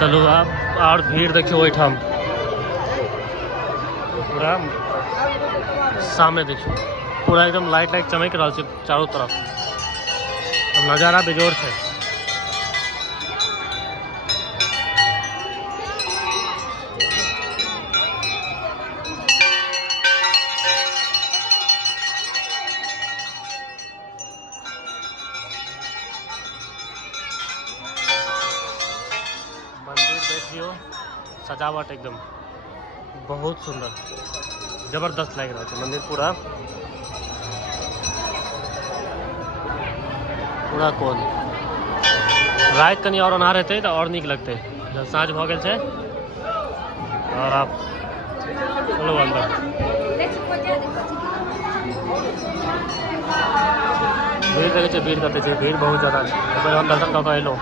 चलो आप और भीड़ देखियो ओहिठाम पूरा सामने देखियो पूरा एकदम लाइट लाइट चमक रहा है चारों तरफ। अब नज़ारा बेजोड़ है। मंदिर देखियो सजावट एकदम बहुत सुंदर जबरदस्त लग रहा है मंदिर पूरा पूरा कोन रात कनी और अनहार हेतै तो और नीक लगतै। जब साँझ भ गेल छै और आप चलो अंदर। भीड़ देखे भीड़ कते छै भीड़ बहुत ज़्यादा छै। हम दर्शन कऽ के अयलहुँ।